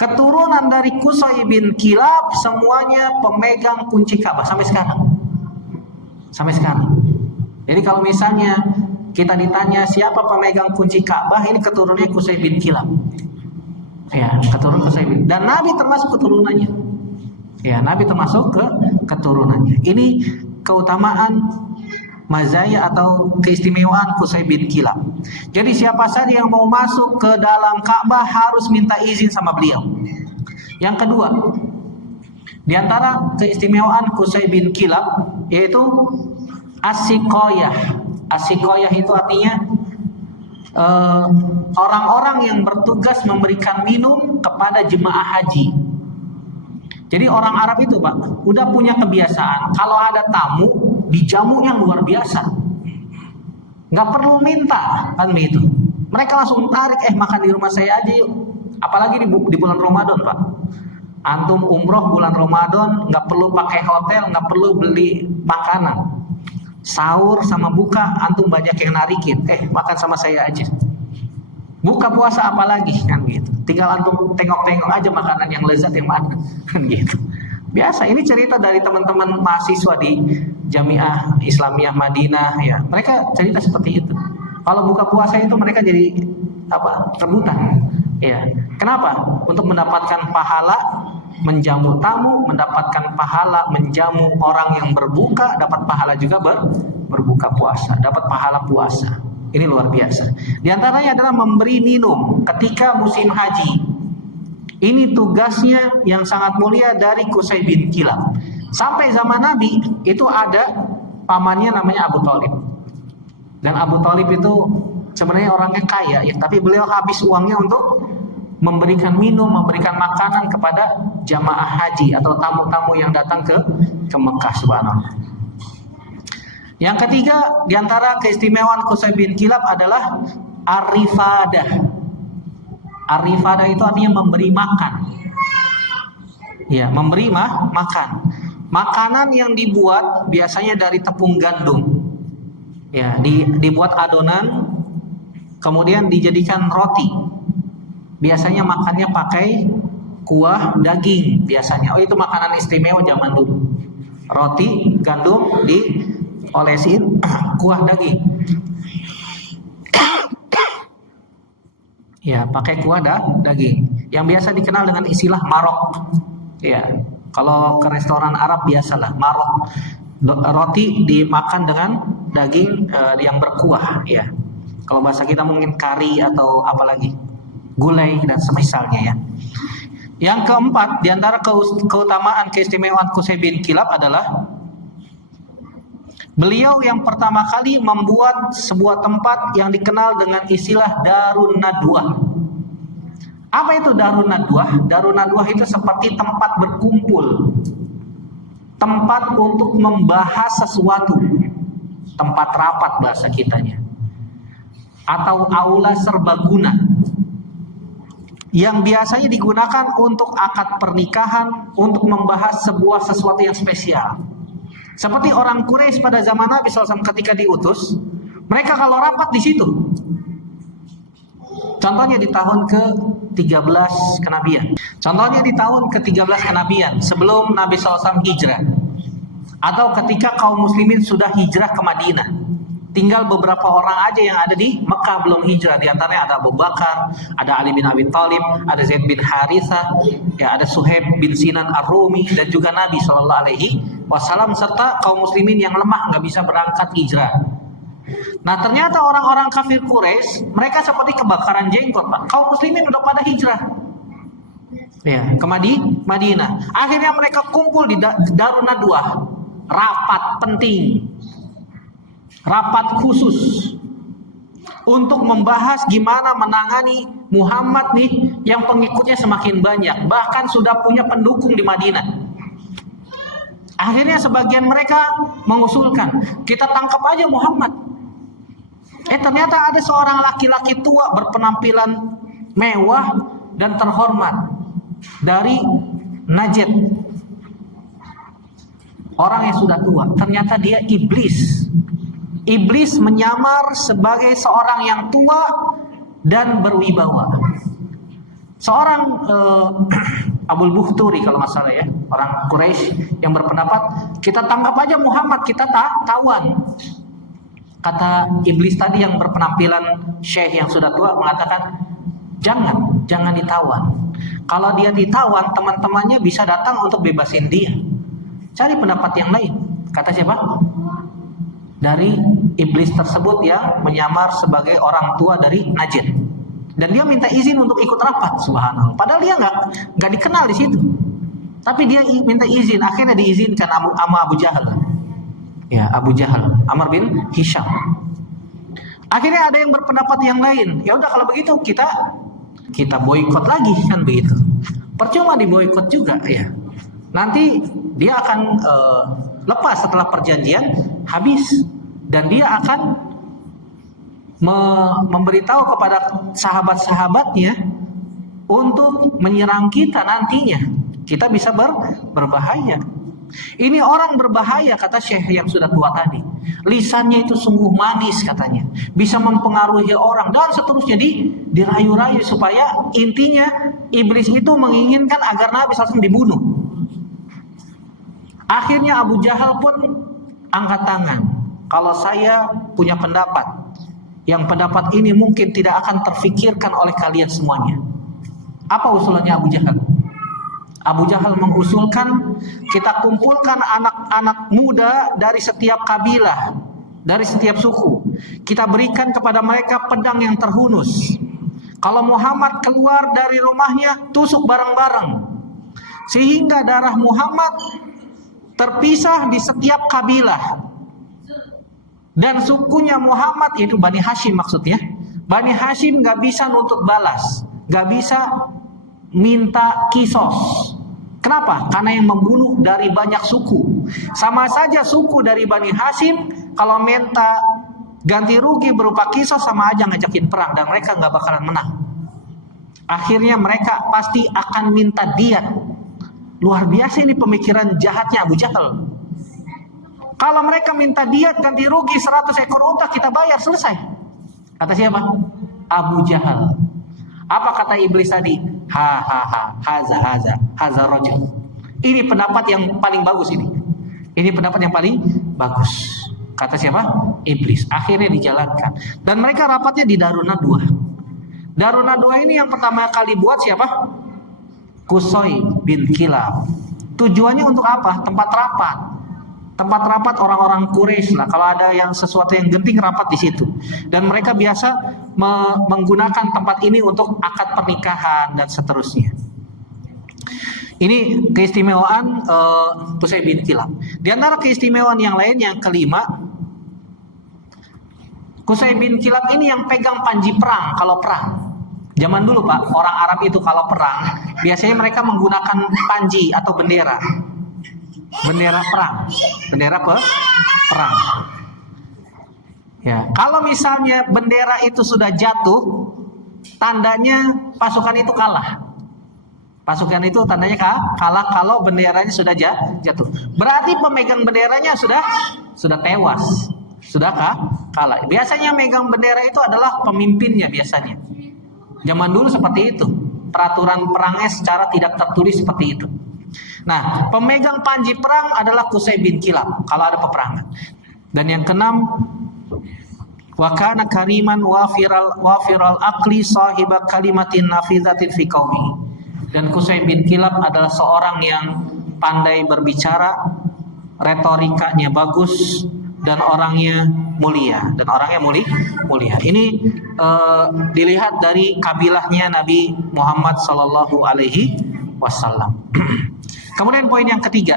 keturunan dari Qusay bin Kilab semuanya pemegang kunci Ka'bah sampai sekarang. Sampai sekarang. Jadi kalau misalnya kita ditanya siapa pemegang kunci Ka'bah, ini keturunannya Qusay bin Kilab. Ya, keturunan Qusay bin. Dan Nabi termasuk keturunannya. Ya, Nabi termasuk keturunannya. Ini keutamaan mazaya atau keistimewaan Qusay bin Kilab. Jadi siapa saja yang mau masuk ke dalam Ka'bah harus minta izin sama beliau. Yang kedua, di antara keistimewaan Qusay bin Kilab yaitu as-siqayah. As-siqayah itu artinya orang-orang yang bertugas memberikan minum kepada jemaah haji. Jadi orang Arab itu Pak, udah punya kebiasaan kalau ada tamu dijamunya luar biasa, nggak perlu minta kan begitu. Mereka langsung tarik, makan di rumah saya aja yuk. Apalagi di bulan Ramadan Pak. Antum umroh bulan Ramadan nggak perlu pakai hotel, nggak perlu beli makanan. Sahur sama buka antum banyak yang narikin, makan sama saya aja. Buka puasa apalagi kan gitu. Tinggal antum tengok-tengok aja makanan yang lezat yang mana kan gitu. Biasa, ini cerita dari teman-teman mahasiswa di Jamiah Islamiyah Madinah ya. Mereka cerita seperti itu. Kalau buka puasa itu mereka jadi rebutan. Ya. Kenapa? Untuk mendapatkan pahala menjamu tamu, mendapatkan pahala menjamu orang yang berbuka, dapat pahala juga berbuka puasa, dapat pahala puasa. Ini luar biasa. Di antaranya adalah memberi minum ketika musim haji. Ini tugasnya yang sangat mulia dari Qusay bin Kilab. Sampai zaman Nabi itu ada pamannya namanya Abu Thalib. Dan Abu Thalib itu sebenarnya orangnya kaya ya, tapi beliau habis uangnya untuk memberikan minum, memberikan makanan kepada jamaah haji atau tamu-tamu yang datang ke Mekah, subhanallah. Yang ketiga, diantara keistimewaan Qusay bin Kilab adalah ar-rifadah. Ar-rifadah itu artinya memberi makan. Ya, memberi makan. Makanan yang dibuat biasanya dari tepung gandum. Ya, dibuat adonan, kemudian dijadikan roti. Biasanya makannya pakai kuah daging biasanya. Itu makanan istimewa zaman dulu. Roti gandum diolesin kuah daging. Ya, pakai kuah daging. Yang biasa dikenal dengan istilah marok. Ya, kalau ke restoran Arab biasalah marok. Roti dimakan dengan daging yang berkuah. Ya, kalau bahasa kita mungkin kari atau apa lagi, gulai dan semisalnya ya. Yang keempat, diantara keutamaan keistimewaan Qusay bin Kilab adalah beliau yang pertama kali membuat sebuah tempat yang dikenal dengan istilah Darun Nadwah. Apa itu Darun Nadwah? Darun Nadwah itu seperti tempat berkumpul, tempat untuk membahas sesuatu, tempat rapat bahasa kitanya, atau aula serbaguna yang biasanya digunakan untuk akad pernikahan, untuk membahas sesuatu yang spesial. Seperti orang Quraisy pada zaman Nabi SAW ketika diutus, mereka kalau rapat di situ. Contohnya di tahun ke-13 kenabian. Contohnya di tahun ke-13 kenabian sebelum Nabi SAW hijrah. Atau ketika kaum muslimin sudah hijrah ke Madinah. Tinggal beberapa orang aja yang ada di Mekah belum hijrah. Di antaranya ada Abu Bakar, ada Ali bin Abi Thalib, ada Zaid bin Harithah, ya, ada Suhaib bin Sinan Ar-Rumi, dan juga Nabi SAW serta kaum muslimin yang lemah nggak bisa berangkat hijrah. Nah ternyata orang-orang kafir Quraisy mereka seperti kebakaran jenggot Pak. Kaum muslimin udah pada hijrah ya ke Madinah. Akhirnya mereka kumpul di Darun Nadwah, rapat penting, rapat khusus untuk membahas gimana menangani Muhammad nih yang pengikutnya semakin banyak, bahkan sudah punya pendukung di Madinah. Akhirnya sebagian mereka mengusulkan, kita tangkap aja Muhammad. Ternyata ada seorang laki-laki tua berpenampilan mewah dan terhormat dari Najd. Orang yang sudah tua, ternyata dia iblis. Iblis menyamar sebagai seorang yang tua dan berwibawa. Seorang Abul Bukhturi kalau nggak salah ya, orang Quraisy yang berpendapat kita tangkap aja Muhammad, kita tawan. Kata iblis tadi yang berpenampilan syekh yang sudah tua mengatakan, jangan ditawan. Kalau dia ditawan, teman-temannya bisa datang untuk bebasin dia. Cari pendapat yang lain. Kata siapa? Dari iblis tersebut yang menyamar sebagai orang tua dari Najd. Dan dia minta izin untuk ikut rapat, subhanallah. Padahal dia nggak dikenal di situ. Tapi dia minta izin, akhirnya diizinkan sama Abu Jahal. Ya, Abu Jahal, Amr bin Hisham. Akhirnya ada yang berpendapat yang lain. Ya udah kalau begitu kita boikot lagi kan begitu. Percuma diboikot juga ya. Nanti dia akan lepas setelah perjanjian habis dan dia akan memberitahu kepada sahabat-sahabatnya untuk menyerang kita nantinya. Kita bisa berbahaya. Ini orang berbahaya, kata syekh yang sudah tua tadi. Lisannya itu sungguh manis katanya, bisa mempengaruhi orang dan seterusnya, dirayu-rayu supaya intinya iblis itu menginginkan agar Nabi SAW dibunuh. Akhirnya Abu Jahal pun angkat tangan. Kalau saya punya pendapat, yang pendapat ini mungkin tidak akan terfikirkan oleh kalian semuanya. Apa usulannya Abu Jahal? Abu Jahal mengusulkan kita kumpulkan anak-anak muda dari setiap kabilah, dari setiap suku. Kita berikan kepada mereka pedang yang terhunus. Kalau Muhammad keluar dari rumahnya, tusuk bareng-bareng. Sehingga darah Muhammad terpisah di setiap kabilah. Dan sukunya Muhammad, itu Bani Hashim maksudnya. Bani Hashim gak bisa nuntut balas, gak bisa minta kisos. Kenapa? Karena yang membunuh dari banyak suku. Sama saja suku dari Bani Hashim kalau minta ganti rugi berupa kisos sama aja ngajakin perang dan mereka nggak bakalan menang. Akhirnya mereka pasti akan minta diat. Luar biasa ini pemikiran jahatnya Abu Jahal. Kalau mereka minta diat ganti rugi 100 ekor unta, kita bayar, selesai. Kata siapa? Abu Jahal. Apa kata iblis tadi? Haza rajul. Ini pendapat yang paling bagus ini. Ini pendapat yang paling bagus. Kata siapa? Iblis. Akhirnya dijalankan. Dan mereka rapatnya di Darun Nadwa. Darun Nadwa ini yang pertama kali buat siapa? Qusay bin Kilab. Tujuannya untuk apa? Tempat rapat. Tempat rapat orang-orang Quraisy lah. Kalau ada yang sesuatu yang genting, rapat di situ. Dan mereka biasa menggunakan tempat ini untuk akad pernikahan dan seterusnya. Ini keistimewaan Qusay bin Kilab. Di antara keistimewaan yang lain, yang kelima, Qusay bin Kilab ini yang pegang panji perang kalau perang. Zaman dulu Pak, orang Arab itu kalau perang biasanya mereka menggunakan panji atau bendera. Bendera perang, bendera perang. Ya, kalau misalnya bendera itu sudah jatuh, tandanya pasukan itu kalah. Pasukan itu tandanya kalah kalau benderanya sudah jatuh. Berarti pemegang benderanya sudah tewas, sudah kalah. Biasanya megang bendera itu adalah pemimpinnya biasanya. Zaman dulu seperti itu. Peraturan perangnya secara tidak tertulis seperti itu. Nah, pemegang panji perang adalah Qusay bin Kilab kalau ada peperangan. Dan yang keenam, wa kana kariman wafiral aqli sahiba kalimatin nafizatin fi qaumi. Dan Qusay bin Kilab adalah seorang yang pandai berbicara, retorikanya bagus, dan orangnya mulia. Ini dilihat dari kabilahnya Nabi Muhammad sallallahu alaihi wasallam. Kemudian poin yang ketiga.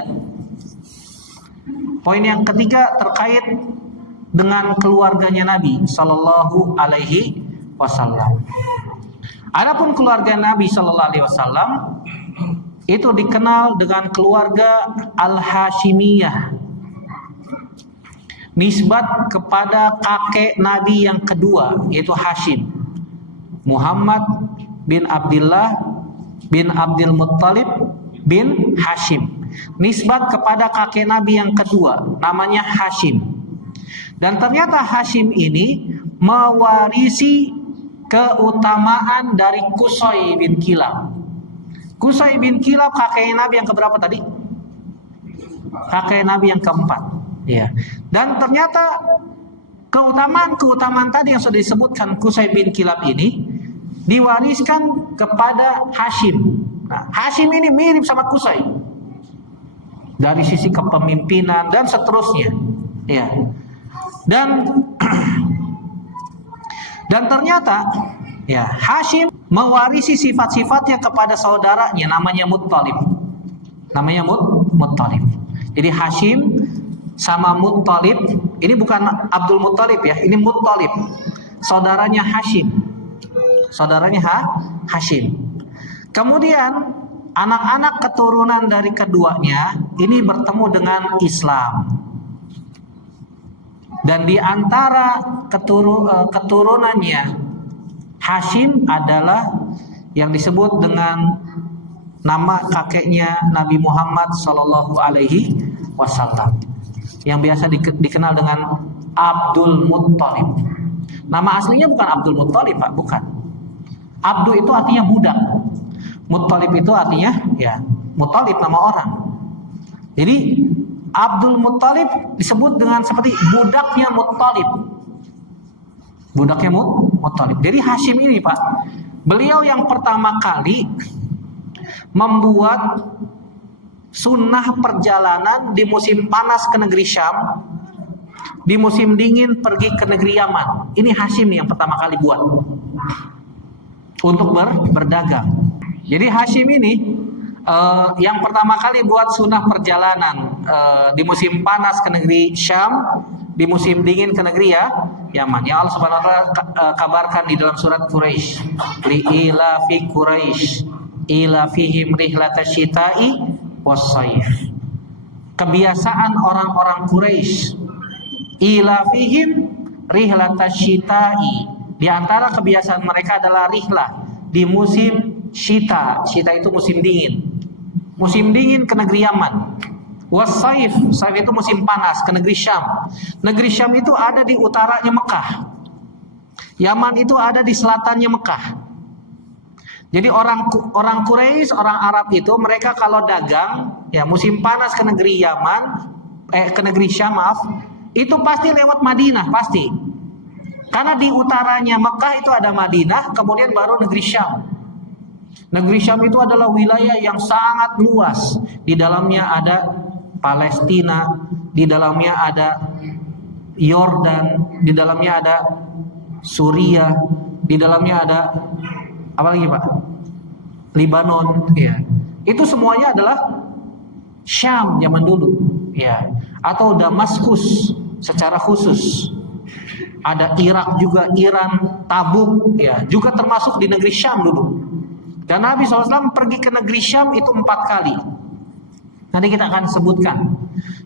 Poin yang ketiga terkait dengan keluarganya Nabi sallallahu alaihi wasallam. Adapun keluarga Nabi sallallahu alaihi wasallam itu dikenal dengan keluarga Al-Hashimiyah. Nisbat kepada kakek Nabi yang kedua, yaitu Hashim. Muhammad bin Abdullah bin Abdul Muttalib bin Hashim. Nisbat kepada kakek Nabi yang kedua, namanya Hashim. Dan ternyata Hashim ini mewarisi keutamaan dari Qusay bin Kilab. Qusay bin Kilab kakek Nabi yang keberapa tadi? Kakek Nabi yang keempat. Ya. Dan ternyata keutamaan tadi yang sudah disebutkan Qusay bin Kilab ini diwariskan kepada Hashim. Nah, Hashim ini mirip sama Qusay dari sisi kepemimpinan dan seterusnya. Ya. Dan ternyata ya Hashim mewarisi sifat-sifatnya kepada saudaranya namanya Muttalib. Namanya Muttalib. Jadi Hashim sama Muttalib, ini bukan Abdul Muttalib ya, ini Muttalib. Saudaranya Hashim. Hashim. Kemudian anak-anak keturunan dari keduanya ini bertemu dengan Islam. Dan di antara keturunannya Hashim adalah yang disebut dengan nama kakeknya Nabi Muhammad Sallallahu Alaihi Wasallam, yang biasa dikenal dengan Abdul Muttalib. Nama aslinya bukan Abdul Muttalib, Pak, bukan. Abdul itu artinya budak. Muttalib itu artinya ya Muttalib nama orang. Jadi Abdul Muttalib disebut dengan seperti budaknya Muttalib. Budaknya Muttalib. Jadi Hashim ini, Pak, beliau yang pertama kali membuat sunnah perjalanan di musim panas ke negeri Syam, di musim dingin pergi ke negeri Yaman. Ini Hashim nih yang pertama kali buat untuk berdagang. Jadi Hashim ini yang pertama kali buat sunnah perjalanan di musim panas ke negeri Syam, di musim dingin ke negeri Yaman. Ya Allah Subhanahu wa taala kabarkan di dalam surat Quraisy, li ila fi Quraisy ila fihim rihlatasyita'i was-sayf. Kebiasaan orang-orang Quraisy, ila fihim rihlatasyita'i. Di antara kebiasaan mereka adalah rihlah di musim syita. Syita itu musim dingin. Musim dingin ke negeri Yaman. Was-sayf, sayf itu musim panas ke negeri Syam. Negeri Syam itu ada di utaranya Mekah. Yaman itu ada di selatannya Mekah. Jadi orang Quraisy, orang Arab itu mereka kalau dagang ya musim panas ke negeri ke negeri Syam, itu pasti lewat Madinah, pasti. Karena di utaranya Mekah itu ada Madinah, kemudian baru negeri Syam. Negeri Syam itu adalah wilayah yang sangat luas. Di dalamnya ada Palestina, di dalamnya ada Yordan, di dalamnya ada Suriah, di dalamnya ada apa lagi, Pak? Libanon, ya. Itu semuanya adalah Syam zaman dulu, ya. Atau Damaskus secara khusus. Ada Irak juga, Iran, Tabuk, ya, juga termasuk di negeri Syam dulu. Dan Nabi SAW pergi ke negeri Syam itu 4 kali. Nanti kita akan sebutkan.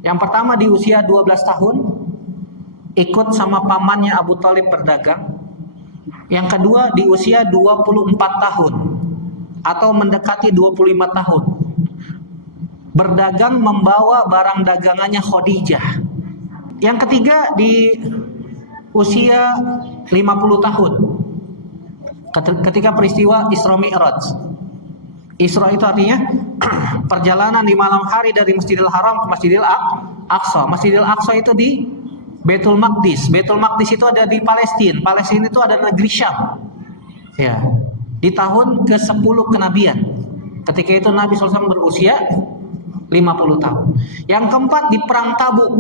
Yang pertama di usia 12 tahun, ikut sama pamannya Abu Thalib berdagang. Yang kedua di usia 24 tahun atau mendekati 25 tahun, berdagang membawa barang dagangannya Khadijah. Yang ketiga di usia 50 tahun, ketika peristiwa Isra Mi'raj. Isra itu artinya perjalanan di malam hari dari Masjidil Haram ke Masjidil Aqsa. Masjidil Aqsa itu di Baitul Maqdis. Baitul Maqdis itu ada di Palestina. Palestina itu ada negeri Syam. Ya. Di tahun ke-10 kenabian. Ketika itu Nabi SAW berusia 50 tahun. Yang keempat di Perang Tabuk.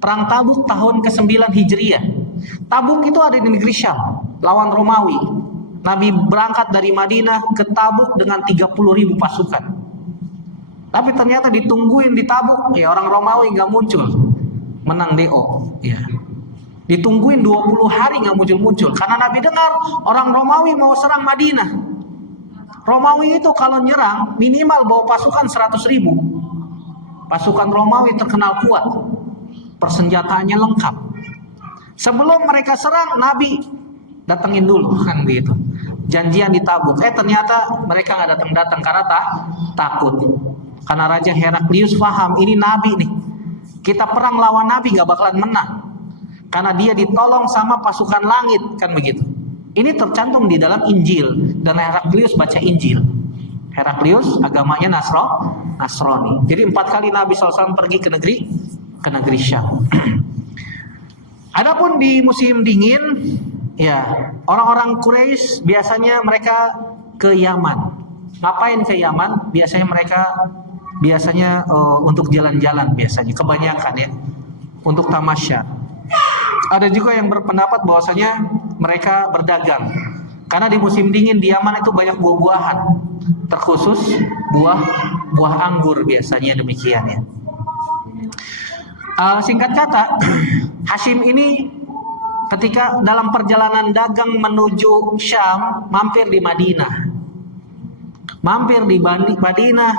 Perang Tabuk tahun ke-9 Hijriah. Tabuk itu ada di negeri Syam, lawan Romawi. Nabi berangkat dari Madinah ke Tabuk dengan 30.000 pasukan. Tapi ternyata ditungguin di Tabuk, ya orang Romawi nggak muncul. Menang DO, ya. Ditungguin 20 hari nggak muncul-muncul karena Nabi dengar orang Romawi mau serang Madinah. Romawi itu kalau nyerang minimal bawa pasukan 100.000. Pasukan Romawi terkenal kuat, persenjataannya lengkap. Sebelum mereka serang, Nabi datengin dulu kan gitu. Janjian di Tabuk. Ternyata mereka nggak datang karena takut. Karena Raja Heraklius paham ini Nabi nih. Kita perang lawan Nabi gak bakalan menang. Karena dia ditolong sama pasukan langit, kan begitu. Ini tercantum di dalam Injil, dan Heraklius baca Injil. Heraklius agamanya Nasrani. Jadi 4 kali Nabi SAW pergi ke negeri Syam. Adapun di musim dingin, ya orang-orang Quraisy biasanya mereka ke Yaman. Ngapain ke Yaman? Biasanya untuk jalan-jalan, biasanya kebanyakan ya, untuk tamasya. Ada juga yang berpendapat bahwasanya mereka berdagang, karena di musim dingin di Yaman itu banyak buah-buahan, terkhusus buah anggur, biasanya demikian ya. Singkat kata, Hashim ini ketika dalam perjalanan dagang menuju Syam mampir di Madinah.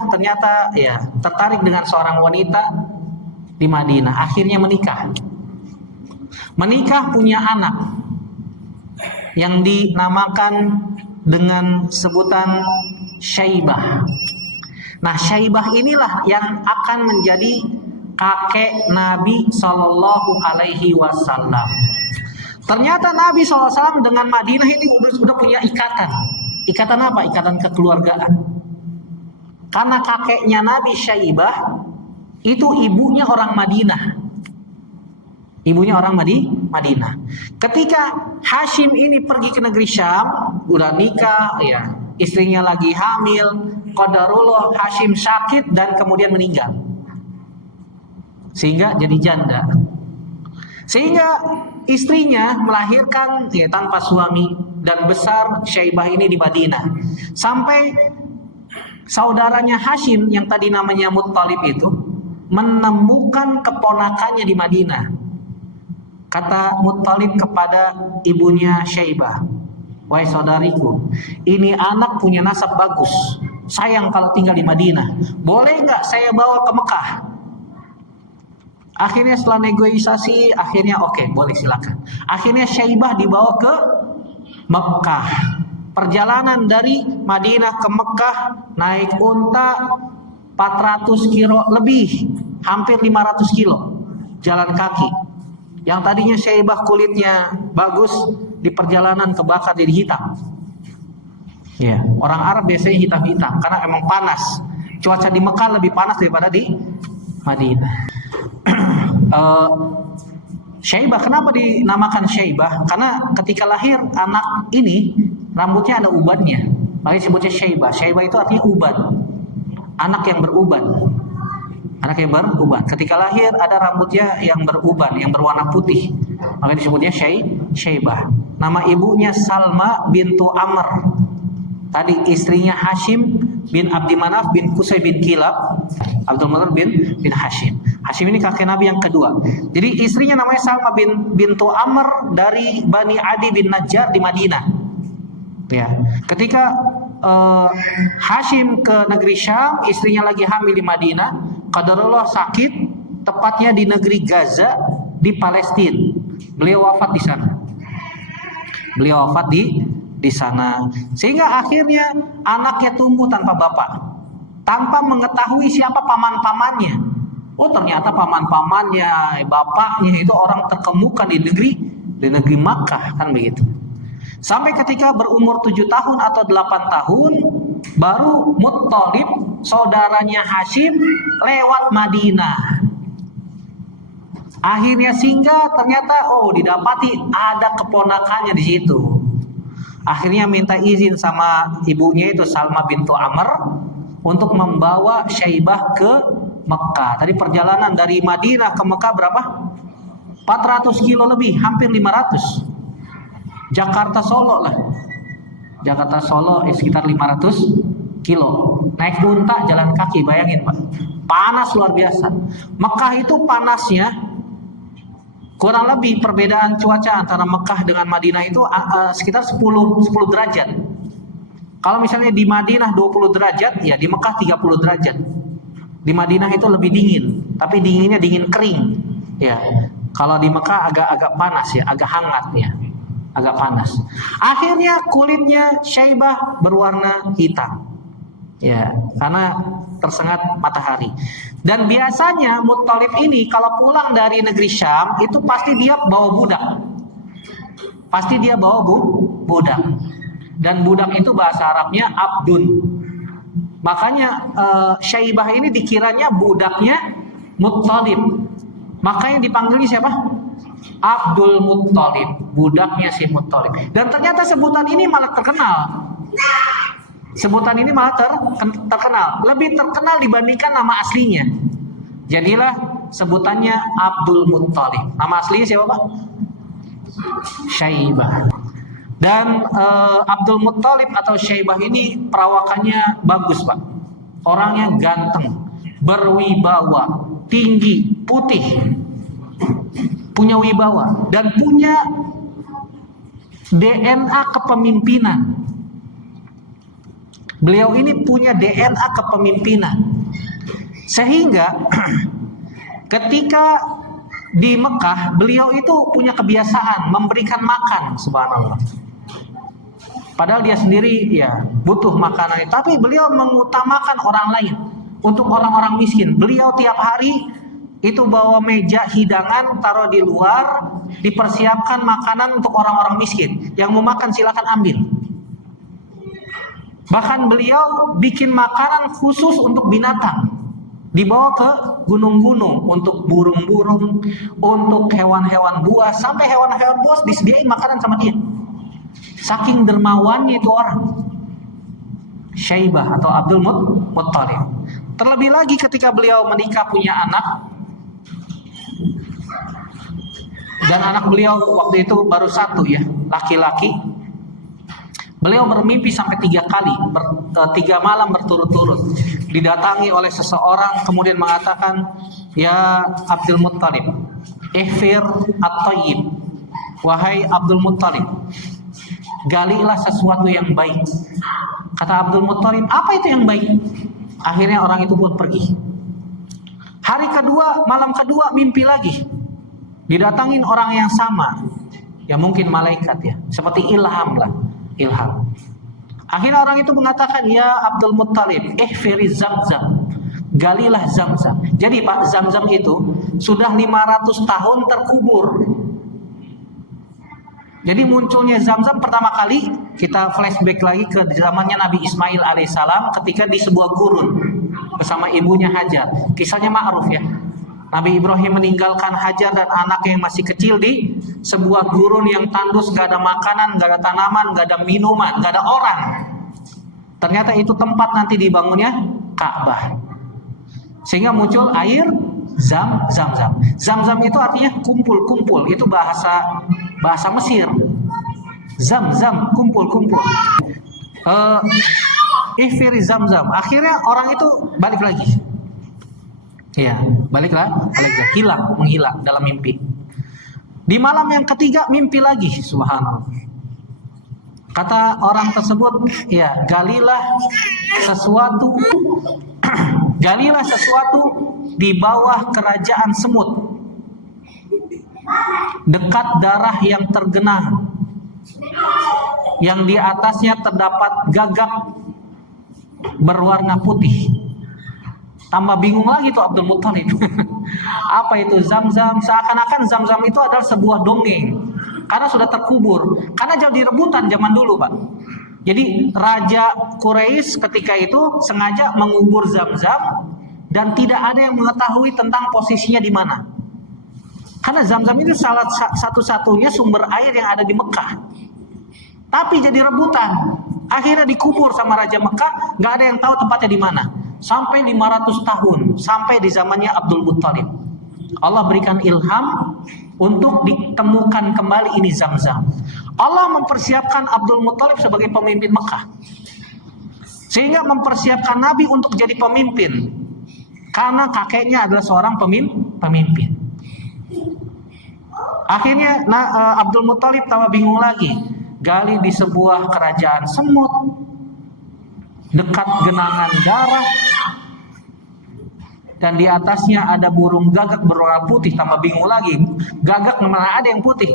Ternyata ya tertarik dengan seorang wanita di Madinah. Akhirnya menikah, punya anak yang dinamakan dengan sebutan Syaibah. Nah, Syaibah inilah yang akan menjadi kakek Nabi Shallallahu Alaihi Wasallam. Ternyata Nabi SAW dengan Madinah ini sudah punya ikatan. Ikatan apa? Ikatan kekeluargaan. Karena kakeknya Nabi Syaibah itu ibunya orang Madinah. Madinah. Ketika Hashim ini pergi ke negeri Syam, udah nikah, ya, istrinya lagi hamil, qadarullah Hashim sakit dan kemudian meninggal. Sehingga jadi janda. Sehingga istrinya melahirkan ya tanpa suami, dan besar Syaibah ini di Madinah. Sampai saudaranya Hashim yang tadi namanya Muttalib itu menemukan keponakannya di Madinah. Kata Muttalib kepada ibunya Syaibah, "Wahai saudariku, ini anak punya nasab bagus. Sayang kalau tinggal di Madinah. Boleh nggak saya bawa ke Mekah?" Akhirnya setelah negosiasi, oke, boleh, silakan. Akhirnya Syaibah dibawa ke Mekah. Perjalanan dari Madinah ke Mekah naik unta 400 kilo lebih, hampir 500 kilo jalan kaki. Yang tadinya Syaibah kulitnya bagus, di perjalanan kebakar jadi hitam. Ya, orang Arab biasanya hitam-hitam karena emang panas. Cuaca di Mekah lebih panas daripada di Madinah. Syaibah, kenapa dinamakan Syaibah? Karena ketika lahir anak ini rambutnya ada ubannya, makanya disebutnya Syaibah. Syaibah itu artinya uban, anak yang beruban. Ketika lahir ada rambutnya yang beruban, yang berwarna putih, makanya disebutnya Syaibah. Nama ibunya Salma bintu Amr. Tadi istrinya Hashim bin Abdi Manaf bin Qusay bin Kilab, Abdul Muttalib bin Hashim. Hashim ini kakek Nabi yang kedua. Jadi istrinya namanya Salma bintu Amr dari Bani Adi bin Najjar di Madinah. Ya, ketika Hashim ke negeri Syam, istrinya lagi hamil di Madinah, qadarullah sakit, tepatnya di negeri Gaza di Palestina. Beliau wafat di sana. Sehingga akhirnya anaknya tumbuh tanpa bapak, tanpa mengetahui siapa paman-pamannya. Oh, ternyata paman-pamannya, bapaknya itu orang terkemuka di negeri Makkah, kan begitu. Sampai ketika berumur 7 tahun atau 8 tahun, baru Muttalib, saudaranya Hashim, lewat Madinah. Akhirnya singgah, ternyata didapati ada keponakannya di situ. Akhirnya minta izin sama ibunya itu Salma bintu Amr untuk membawa Syaibah ke Mekah. Tadi perjalanan dari Madinah ke Mekah berapa? 400 kilo lebih, hampir 500. Jakarta Solo sekitar 500 kilo. Naik unta, jalan kaki, bayangin Pak. Panas luar biasa. Mekah itu panasnya kurang lebih, perbedaan cuaca antara Mekah dengan Madinah itu sekitar 10 derajat. Kalau misalnya di Madinah 20 derajat, ya di Mekah 30 derajat. Di Madinah itu lebih dingin, tapi dinginnya dingin kering. Ya, kalau di Mekah agak panas ya, agak hangat ya, agak panas. Akhirnya kulitnya Syaibah berwarna hitam. Ya, karena tersengat matahari. Dan biasanya Muttalib ini kalau pulang dari negeri Syam itu pasti dia bawa budak. Pasti dia bawa budak. Dan budak itu bahasa Arabnya abdun. Makanya Syaibah ini dikiranya budaknya Muttalib. Makanya dipanggilnya siapa? Abdul Muttalib, budaknya si Muttalib. Dan ternyata sebutan ini malah terkenal. Sebutan ini malah terkenal, lebih terkenal dibandingkan nama aslinya. Jadilah sebutannya Abdul Muttalib. Nama aslinya siapa, Pak? Syaibah. Dan Abdul Muttalib atau Syaibah ini perawakannya bagus, Pak. Orangnya ganteng, berwibawa, tinggi, putih, punya wibawa dan punya DNA kepemimpinan. Beliau ini punya DNA kepemimpinan, sehingga ketika di Mekah beliau itu punya kebiasaan memberikan makan, subhanallah. Padahal dia sendiri ya butuh makanan, tapi beliau mengutamakan orang lain untuk orang-orang miskin. Beliau tiap hari itu bawa meja hidangan, taruh di luar, dipersiapkan makanan untuk orang-orang miskin. Yang mau makan silakan ambil. Bahkan beliau bikin makanan khusus untuk binatang, dibawa ke gunung-gunung untuk burung-burung, untuk hewan-hewan buas, sampai hewan-hewan buas disediain makanan sama dia. Saking dermawannya itu orang, Syaibah atau Abdul Muttalib. Terlebih lagi ketika beliau menikah punya anak, dan anak beliau waktu itu baru satu ya, laki-laki. Beliau bermimpi sampai 3 kali, 3 malam berturut-turut. Didatangi oleh seseorang kemudian mengatakan, ya Abdul Muttalib, ihfir at-tayyib, wahai Abdul Muttalib, galilah sesuatu yang baik. Kata Abdul Muttalib, apa itu yang baik? Akhirnya orang itu pun pergi. Hari kedua, malam kedua mimpi lagi. Didatangin orang yang sama. Ya mungkin malaikat ya, seperti ilham lah. Ilham. Akhirnya orang itu mengatakan, ya Abdul Muttalib, ihfiri Zamzam, galilah Zamzam. Jadi Pak, Zamzam itu sudah 500 tahun terkubur. Jadi munculnya Zamzam pertama kali, kita flashback lagi ke zamannya Nabi Ismail alaihissalam ketika di sebuah gurun bersama ibunya Hajar. Kisahnya ma'ruf ya. Nabi Ibrahim meninggalkan Hajar dan anaknya yang masih kecil di sebuah gurun yang tandus, gak ada makanan, gak ada tanaman, gak ada minuman, gak ada orang. Ternyata itu tempat nanti dibangunnya Ka'bah. Sehingga muncul air Zamzam. Zamzam itu artinya kumpul-kumpul, itu bahasa Mesir. Zam, kumpul-kumpul. Ihfiri Zamzam. Akhirnya orang itu balik lagi. Ya, baliklah, menghilang dalam mimpi. Di malam yang ketiga mimpi lagi, subhanallah. Kata orang tersebut, ya, galilah sesuatu di bawah kerajaan semut, dekat darah yang tergenang, yang di atasnya terdapat gagak berwarna putih. Tambah bingung lagi tuh Abdul Muttalib. Apa itu Zamzam? Seakan-akan Zamzam itu adalah sebuah dongeng, karena sudah terkubur. Karena jadi rebutan zaman dulu, Pak. Jadi Raja Quraisy ketika itu sengaja mengubur Zamzam dan tidak ada yang mengetahui tentang posisinya di mana. Karena Zamzam itu salah satu-satunya sumber air yang ada di Mekah. Tapi jadi rebutan. Akhirnya dikubur sama Raja Mekah, nggak ada yang tahu tempatnya di mana. Sampai 500 tahun, sampai di zamannya Abdul Muttalib. Allah berikan ilham untuk ditemukan kembali ini Zamzam. Allah mempersiapkan Abdul Muttalib sebagai pemimpin Mekah, sehingga mempersiapkan Nabi untuk jadi pemimpin, karena kakeknya adalah seorang pemimpin. Akhirnya Abdul Muttalib tambah bingung lagi. Gali di sebuah kerajaan semut, dekat genangan darah, dan di atasnya ada burung gagak berwarna putih. Tambah bingung lagi, gagak mana ada yang putih?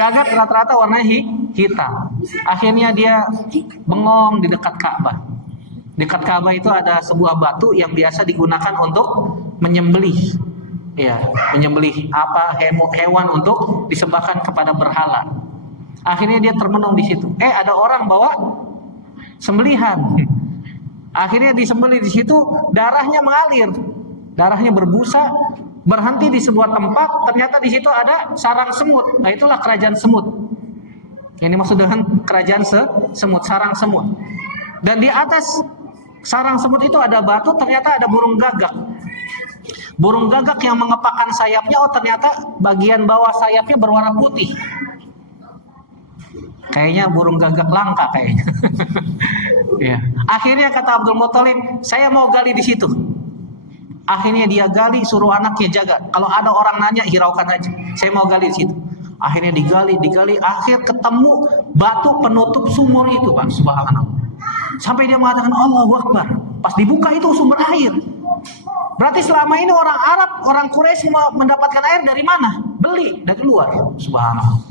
Gagak rata-rata warna hitam. Akhirnya dia bengong di dekat Ka'bah. Dekat Ka'bah itu ada sebuah batu yang biasa digunakan untuk menyembelih ya menyembelih hewan untuk disembahkan kepada berhala. Akhirnya dia termenung di situ. Ada orang bawa sembelihan. Akhirnya disembelih di situ, darahnya mengalir, darahnya berbusa, berhenti di sebuah tempat. Ternyata di situ ada sarang semut. Nah, itulah kerajaan semut. Yang dimaksud dengan kerajaan semut, sarang semut. Dan di atas sarang semut itu ada batu, ternyata ada burung gagak. Burung gagak yang mengepakkan sayapnya, ternyata bagian bawah sayapnya berwarna putih. Kayaknya burung gagak langka kayaknya. Ya. Akhirnya kata Abdul Muthalib, saya mau gali di situ. Akhirnya dia gali, suruh anaknya jaga. Kalau ada orang nanya, hiraukan aja. Saya mau gali di situ. Akhirnya digali, akhir ketemu batu penutup sumur itu, Pak. Subhanallah. Sampai dia mengatakan Allahu Akbar. Pas dibuka itu sumber air. Berarti selama ini orang Arab, orang Quraisy mendapatkan air dari mana? Beli dari luar. Subhanallah.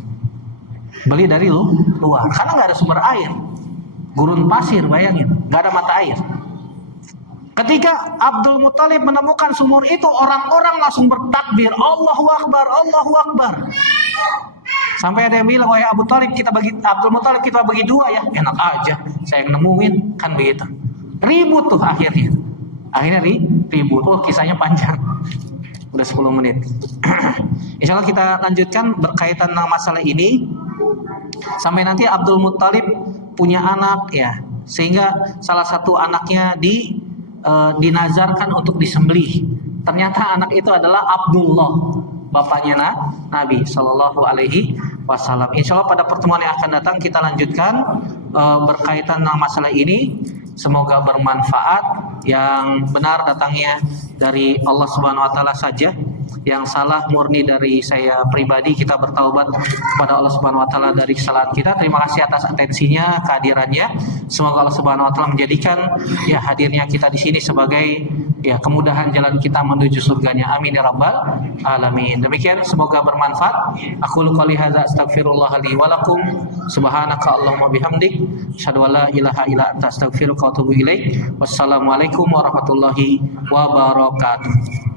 Beli dari luar. Karena nggak ada sumber air. Gurun pasir, bayangin. Nggak ada mata air. Ketika Abdul Muthalib menemukan sumur itu, orang-orang langsung bertakbir, Allahu Akbar, Allahu Akbar. Sampai ada yang bilang, wahai Abdul Muthalib kita bagi dua ya. Enak aja, saya yang nemuin, kan begitu. Ribut tuh akhirnya. Akhirnya ribut. Oh, kisahnya panjang. Udah 10 menit. Insya Allah kita lanjutkan berkaitan dengan masalah ini. Sampai nanti Abdul Muthalib punya anak ya, sehingga salah satu anaknya dinazarkan untuk disembelih. Ternyata anak itu adalah Abdullah, bapaknya Nabi Shallallahu Alaihi Wasallam. Insya Allah pada pertemuan yang akan datang kita lanjutkan berkaitan dengan masalah ini. Semoga bermanfaat. Yang benar datangnya dari Allah Subhanahu Wa Taala saja. Yang salah murni dari saya pribadi. Kita bertaubat kepada Allah Subhanahu Wa Taala dari kesalahan kita. Terima kasih atas atensinya, kehadirannya. Semoga Allah Subhanahu Wa Taala menjadikan ya hadirnya kita di sini sebagai ya kemudahan jalan kita menuju surganya. Amin ya rabbal alamin. Demikian semoga bermanfaat. Aku qouli hadza astaghfirullah li wa lakum. Subhanaka Allahumma bihamdik, asyhadu an la ilaha illa anta astaghfiruka wa atubu ilaik. Wassalamualaikum warahmatullahi wabarakatuh.